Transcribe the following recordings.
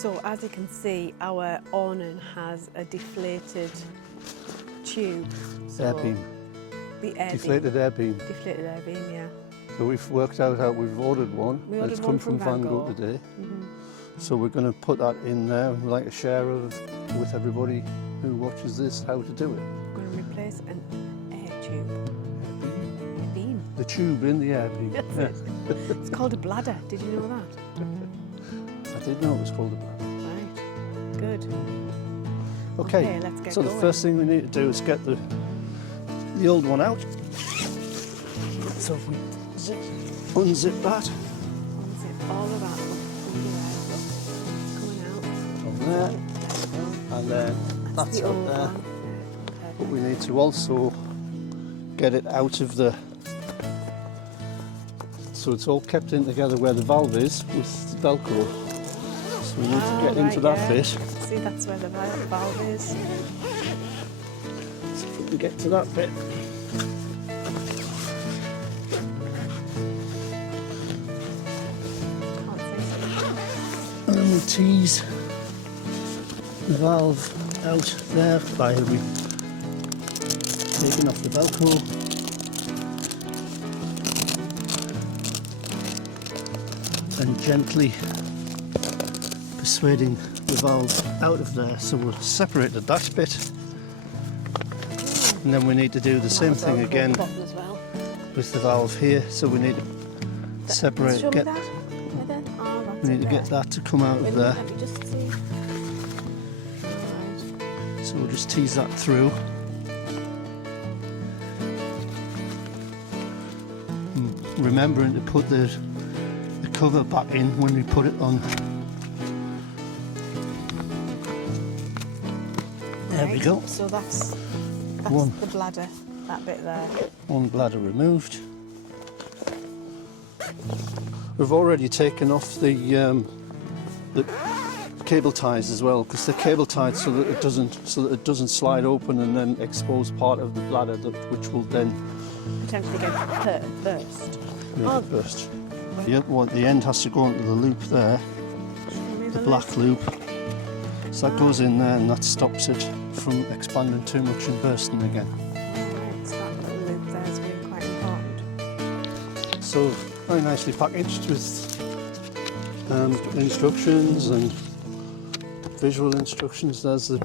So as you can see, our awning has a deflated tube. So Air beam. The air Deflated beam. air beam. Deflated air beam, yeah. So we've worked out how we've ordered one. We ordered it's one come from Vango today. Mm-hmm. So we're going to put that in there, like a share of with everybody who watches this, how to do it. We're going to replace an air tube. Air beam. The tube in the air beam. That's Yeah. it. It's called a bladder. Did you know that? I did know it was called a bladder. Right. Good. Okay, let's get so going. the first thing we need to do is get the old one out. So if we unzip that Unzip all of that up from there, and then that's the up old there. one. But we need to also get it out of the, so it's all kept in together where the valve is with the Velcro. So we need to get into that bit. See, that's where the valve is. So if we can get to that bit. And then we tease the valve out there by taking off the Velcro. And gently persuading the valve out of there. So we've separated that bit. And then we need to do the same thing again with the valve here. So we need to separate, we need to get that to come out of there. Let me just see. So we'll just tease that through. And remembering to put the cover back in when we put it on. There we go. So that's One. the bladder, that bit there. One bladder removed. We've already taken off the cable ties as well, because they're cable tied so that it doesn't slide open and then expose part of the bladder, which will then Potentially get burst. burst. The end has to go into the loop there, the black loop. So that goes in there and that stops it from expanding too much and bursting again. Alright, so that little loop there is really quite important. So very nicely packaged with instructions and visual instructions. There's the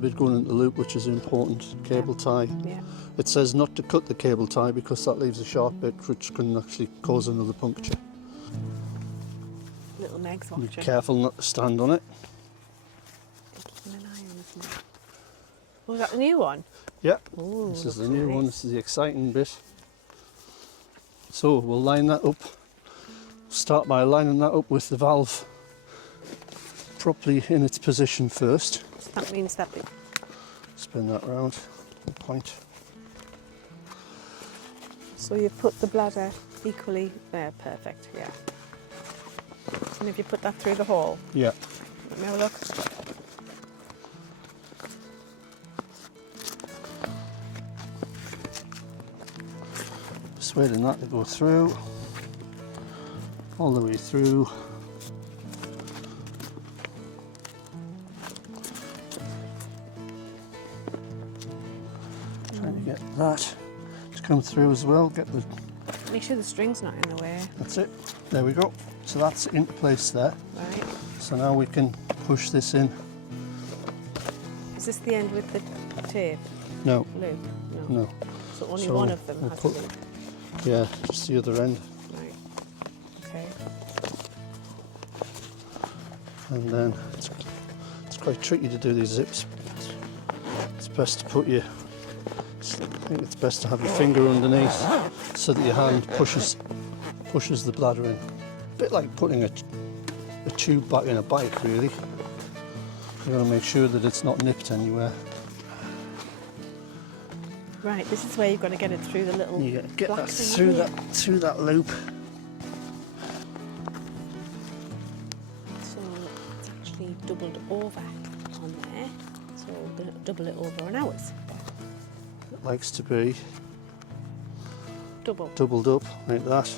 bit going into the loop, which is important. Cable tie. Yeah. It says not to cut the cable tie because that leaves a sharp bit which can actually cause another puncture. Little Meg's Be watching. careful not to stand on it. Keeping an eye on, isn't it? Was that the new one? Yeah, Ooh, this is the looks new nice. one. This is the exciting bit. So we'll line that up. Start by lining that up with the valve properly in its position first. So that means that bit. Spin that round. Point. So you put the bladder equally there, perfect, yeah. And if you put that through the hole, Yeah. let me have a look. Persuading that to go through, all the way through. Trying to get that to come through as well. Get the. Make sure the string's not in the way. That's it. There we go. So that's into place there. Right. So now we can push this in. Is this the end with the tape No, loop? no. So only So one of them we'll has put- to be. Yeah, just the other end. Right. Okay. And then it's quite tricky to do these zips. It's best to put your. I think it's best to have your finger underneath so that your hand pushes the bladder in. A bit like putting a tube back in a bike, really. You've got to make sure that it's not nipped anywhere. Right, this is where you've got to get it through the little You got to get black that thing, haven't you? through that loop. So it's actually doubled over on there. So we're going to double it over on ours. It likes to be Double. doubled up like that,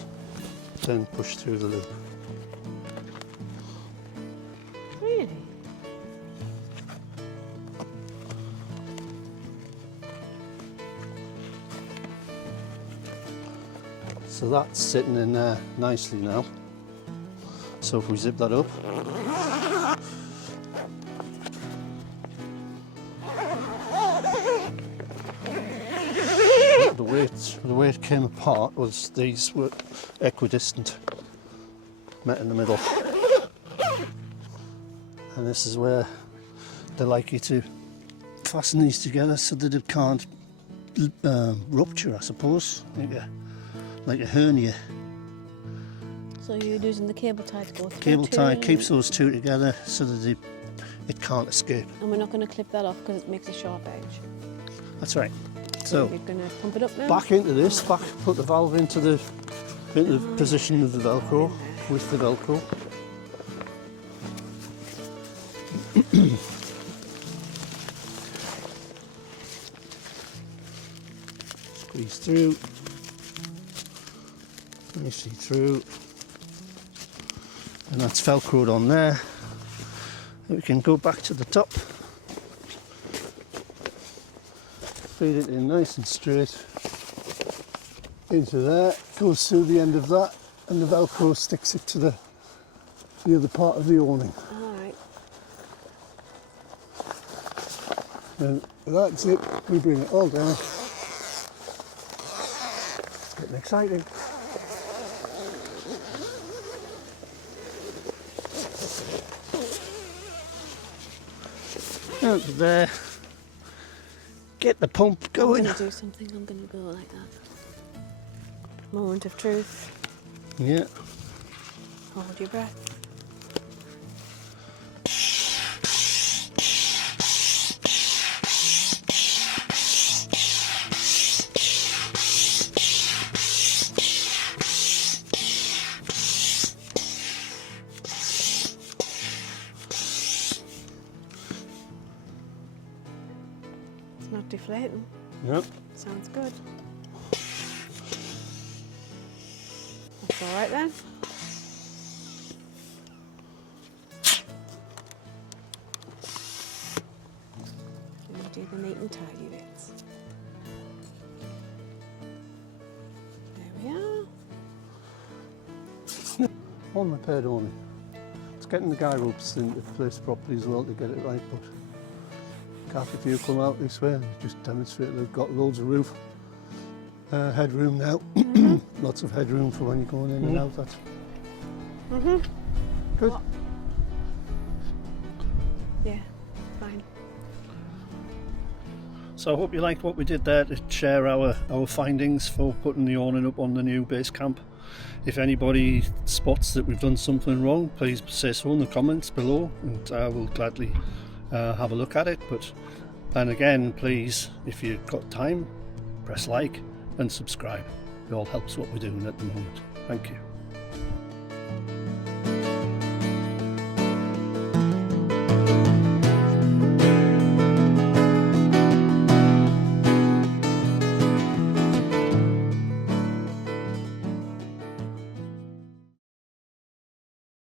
then push through the loop. Really? So that's sitting in there nicely now. So if we zip that up, the way it came apart was these were equidistant, met in the middle, and this is where they like you to fasten these together so that it can't rupture, I suppose, like a hernia. So you're using the cable tie to go through. Cable tie keeps those two together so that it can't escape. And we're not going to clip that off because it makes a sharp edge. That's right. So you're going to pump it up now? back into this, put the valve into the position of the Velcro, with the Velcro. Squeeze through, nicely through, and that's Velcroed on there. We can go back to the top, feed it in nice and straight into there, goes through the end of that, and the Velcro sticks it to the other part of the awning. Alright. And that's it, we bring it all down. It's getting exciting. Out of there. Get the pump going. I'm going to do something, I'm going to go like that. Moment of truth. Yeah. Hold your breath. It's not deflating. Yep. Sounds good. That's all right then. And we do the neat and tidy bits. There we are. Unrepaired awning. It's getting the guy ropes into place properly as well to get it right, but Kath, if you come out this way and just demonstrate they've got loads of roof headroom now. Lots of headroom for when you're going in and out. That's good. What? Yeah, fine. So I hope you liked what we did there to share our findings for putting the awning up on the new Basecamp. If anybody spots that we've done something wrong, please say so in the comments below, and I will gladly have a look at it. And again, please, if you've got time, press like and subscribe. It all helps what we're doing at the moment. Thank you.